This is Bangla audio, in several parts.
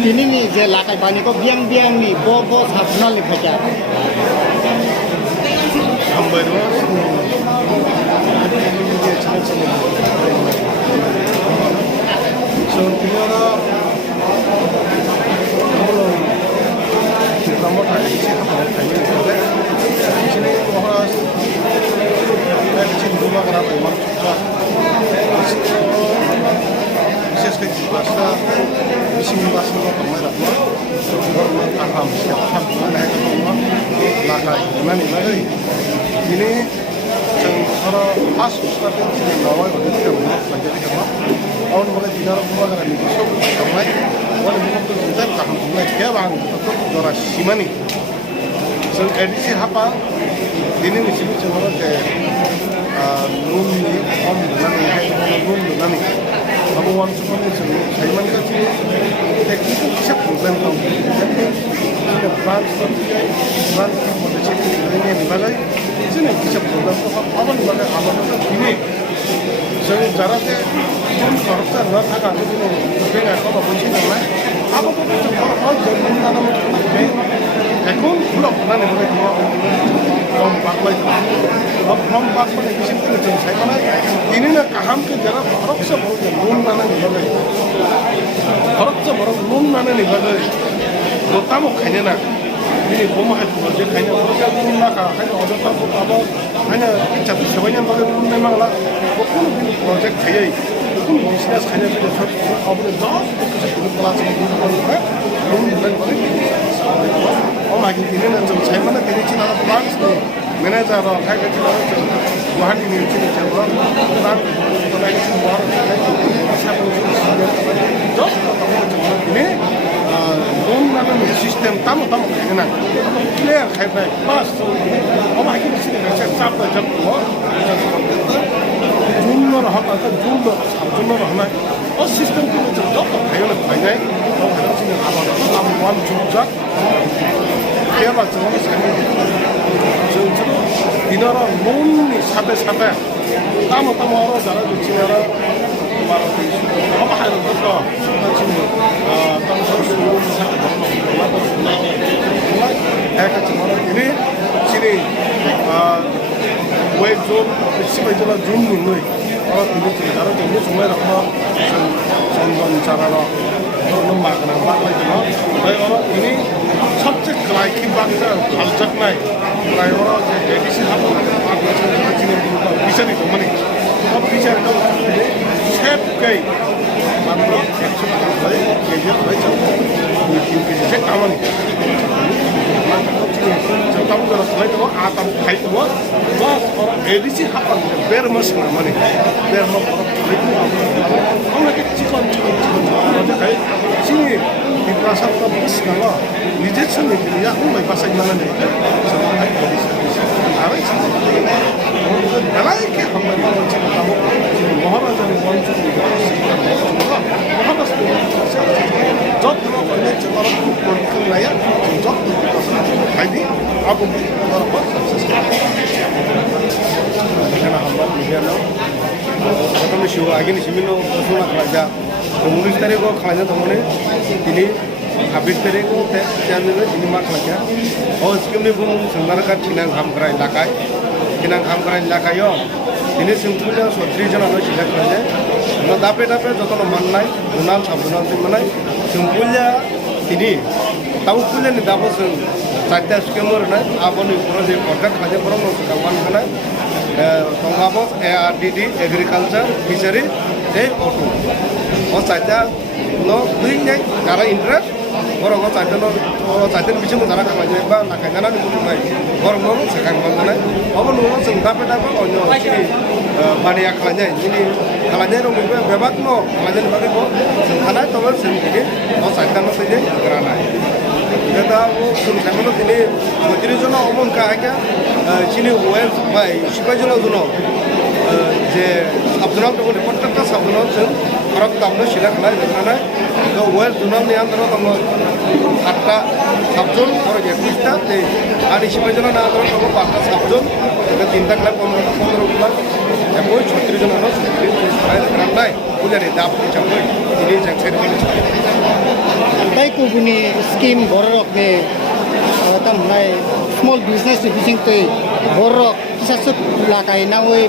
Ini nih je lakai bani ko biang nih bo sabnal nih baca. Sampai dua. So tiada kalau kita mau tanya sih apa tanya di sini orang di sini rumah kenapa emang biasanya di bahasa di sini bahasa apa merah orang paham siapa mana yang lakai mana lagi ini orang pas ustaz itu bawa begitu rumah belajar di rumah orang mulai tidak rumah dengan itu sampai orang itu kita paham mulai dia bang itu orang simani so edisi apa ini nih sih cuma ke nun ni om nani kamu wan semua ni semua saya mana kan sih teknik bisa problem kamu jadi kita branch pada cek ini dibalai sini bisa problem apa dibalai apa ini so cara ke jam korban nggak akan itu dengan apa pun sih namanya apa pun itu kalau jadi mana mungkin এখন ব্লক মানে বলে কম বাংলায় কম বাংলায় বেশি করে চাই মানে তিনি না কাহামকে যারা খরচ বড় লোন নানা নিভাবে খরচ বড় লোন নানা নিভাবে গোতামো খাইনে না তিনি বোমা যে খাইনে তিনি না খাইনে অযথা পাবো খাইনে ইচ্ছা সবাইনে বলে লোন নেই বাংলা কোনো দিন প্রজেক্ট খাইয়াই কোন বিজনেস খাইনে সব অবলে দশ ক্লাস লোন করে lagi ini nanti saya mana ini cina bank manager atau kayak cina bukan ini cina cina bank lagi semua siapa job ini loan nanti sistem tamu kena clear kayak pas lagi di sini saya sampai jam 2 jumlah apa kan jumlah mana oh sistem itu job kayak banyak kalau ada sini apa jumlah dia macam mana sekarang jadi dinara loan sampai tamu orang jalan di sini orang apa hal itu kan sini tamu suruh cuma ini sini wave zone sini jalan zoom ni orang tinggal sini jalan tinggal semua orang songon cara lemah kenapa lagi orang ini सबसे क्लाइकी बात है हलचक नहीं ड्राइवर और एडिशन हम आपने चीज़ पीछे नहीं घूमने अब पीछे तो छेप गई मतलब ये चलते काम नहीं जब तब जरा सही तो आता खाई तो बस और एडिशन हम बेर मशीन मनी बेर मशीन हम लोग चिकन खाई चीनी Perasaan terus kalau নিজের সঙ্গে ya mulai bahasa gimana nih sampai ada kalau ke hamil mau cerita kamu মহারাজা মঞ্চে মহারাজ যত অনেক বড় পরীক্ষা লাইয়া যত খাইদি আবু এখানে আমরা বিজ্ঞান প্রথমে শিব আগে সিমিনো ঘোষণা করা যা 19 তারিখ খাওয়া তখন তিনি 26 তারিখ চেয়ারম্যান তিনি मा खालामया ও স্কিমनि बुं संगारका थिनां हामग्रा इलाकायाव তিনি सिंपुलिया सत्रि जनानो सिलेक्ट खालामनाय ना दापे जतन माननाय जुनाल साबजुनाल माननाय सिंपुलिया তিনি तावपुलियानि दाबो जों चारटा स्किमर होनाय आबोनि प्रजेक्ट प्रकाश खालामनाय फोराव गावान होनाय दंगाबो ARDD agriculture fishery tei auto o saita no doing nei jara interest borok o saita no o saita ni bisingo jara khamai ba lakai jana ni butunai borok no sekang manjanai obo no sing dape dape onyo sini baniya khalai ini khalai rong ni bebak no khalai ni bagi bo sing khalai tobel sing dike o saita no tene granai Kita sum samono tini mojiri jono omon kahaga chini oil bai shibai jono jono je sabjonal to ne patta sabjonal sing korok tamno sila khalai bekana to oil jono ni andro tamno atta sabjon or je pista te ani shibai jono na andro tamno patta sabjon te tinta kala 15 kala ya koi 36 jono no khalai khalai ulare dap chakoi ini jang serikali Tay ko guni scheme borok ne tam nai small business ni bising toi borok sasuk lakai na oi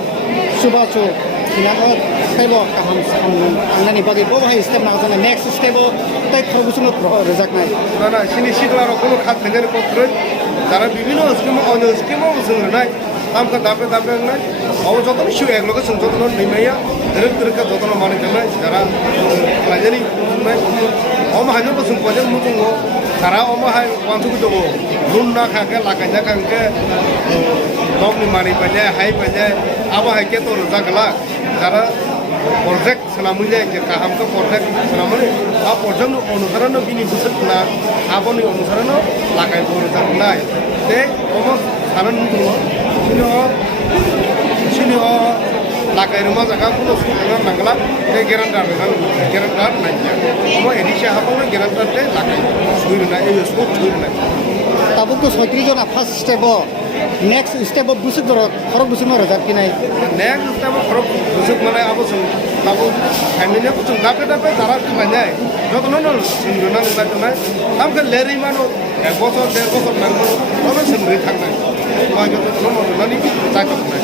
subacho kinako taibo kaham angani bagi bo hai step na jana next step tay khobusung rezak nai না সিনি শিখলার কোনো খাত থেকে পত্রই যারা বিভিন্ন স্কিম অন্য স্কিমও जों নাই আমকা দাপে দাপে নাই অব যত ইস্যু একলগে जों যত নিমাইয়া ধরক ধরক যত মানে নাই যারা লাইজানি নাই অম হাইনো जों পজেন মুতুং তারা অম হাই ওয়ান্টু দো লুন না খাকে লাগাইনা খাকে নকনি মানি পাজে হাই পাজে আবা হাইকে তো রজাগলা যারা project selamanya je kaham ke project selamanya a project অনুসরণ bini busuk na aboni অনুসরণ lakai borutan nai te omo saran nulo sini o lakai rumah jaga kuno sukuna nangla te gerandar nanya omo edisha habone gerandar te lakai suirna e spot suirna tabuk to 36 jona first step next step busuk doro khorok busuk no rezak kinai next step khorok busuk mane abo tabo family ko chung dape dape tara khamai যত নন সিংরনা লাগনাই আমকে লেরি মানো এক বছর দেড় বছর লাগবে তবে সিংরি থাকনাই কয় যত নন ননি চাই থাকনাই